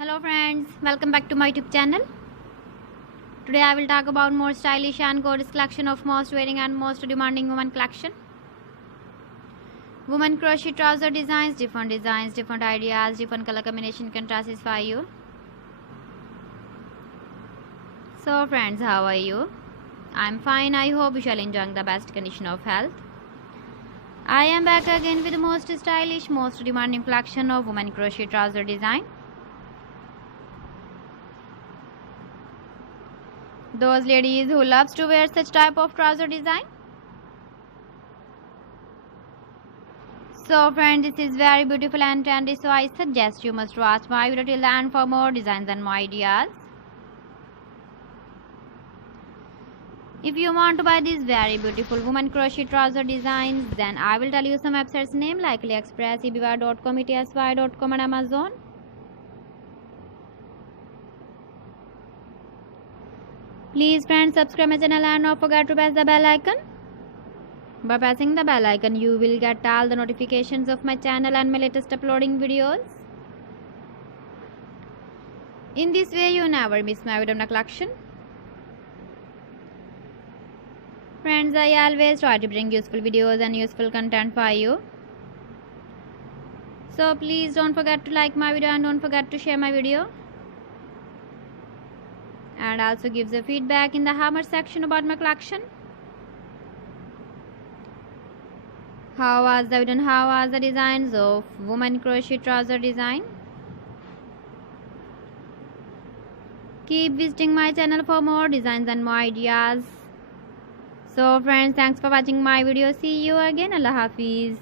Hello friends, welcome back to my YouTube channel. Today I will talk about more stylish and gorgeous collection of most wearing and most demanding women collection. Women crochet trouser designs, different ideas, different color combination can satisfy you. So friends, how are you? I'm fine. I hope you shall enjoy the best condition of health. I am back again with the most stylish, most demanding collection of women crochet trouser design. Those ladies who loves to wear such type of trouser design. So friends, this is very beautiful and trendy, so I suggest you must watch my video till the end for more designs and more ideas. If you want to buy these very beautiful women crochet trouser designs, then I will tell you some websites name like AliExpress, eBay.com, etsy.com and Amazon. Please friends, subscribe my channel and don't forget to press the bell icon. By pressing the bell icon, you will get all the notifications of my channel and my latest uploading videos. In this way, you never miss my video collection. Friends, I always try to bring useful videos and useful content for you. So please don't forget to like my video and don't forget to share my video. And also give the feedback in the comment section about my collection. How was the video and how was the designs of women crochet trouser design? Keep visiting my channel for more designs and more ideas. So friends, thanks for watching my video. See you again. Allah Hafiz.